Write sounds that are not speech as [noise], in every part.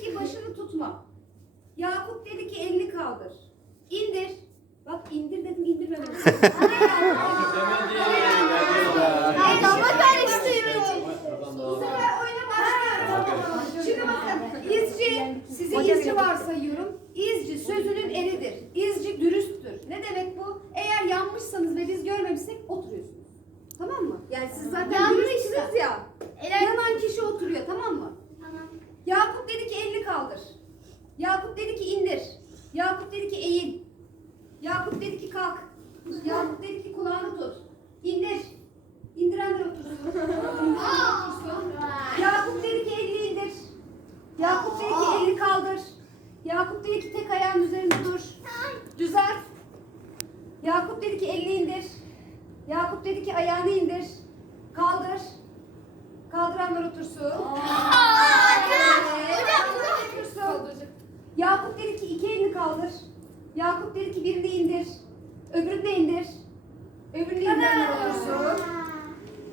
ki başını tutma. Yakup dedi ki elini kaldır. İndir. Bak indir dedim indirmedim. [laughs] Adama karıştırıyor. Bu sefer oyuna başlıyorum. Şimdi bakın izci sizi izci varsayıyorum. İzci sözünün eridir. İzci dürüsttür. Ne demek bu? Eğer yanmışsanız ve biz görmemişsek oturuyorsunuz. Tamam mı? Yani siz zaten dürüstsünüz ya. Evet. Yanan kişi oturuyor tamam mı? Tamam. Yakup dedi ki elini kaldır. Yakup dedi ki indir. Yakup dedi ki eğil. Yakup dedi ki kalk. Yakup dedi ki kulağını tut. İndir. İndirenler otursun. Yakup dedi ki elini indir. Yakup dedi ki elini kaldır. Yakup dedi ki tek ayağın üzerinde dur. Düzelt. Yakup dedi ki elini indir. Yakup dedi ki ayağını indir. Kaldır. Kaldıranlar otursun. Otursun. Yakup dedi ki iki elini kaldır. Yakup dedi ki birini indir. Öbürünü de indir. Öbürünü indirenler otursun.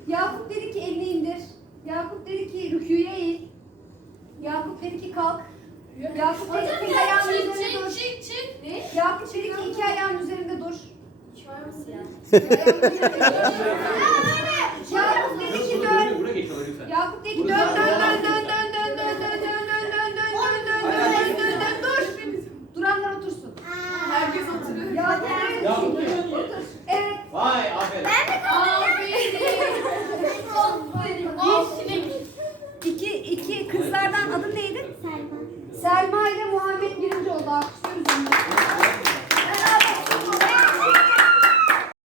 Yakup dedi ki elini indir. Yakup dedi ki rüküye eğil. Yakup dedi ki kalk. Yakup dedi ki tek ayağın üzerinde dur. Yakup dedi ki iki ayağın üzerinde dur. İki ayağın üzerinde dur. [laughs] Yaptın. İki, iki kızlardan adı neydi? Selma. Selma ile Muhammed birinci oldu.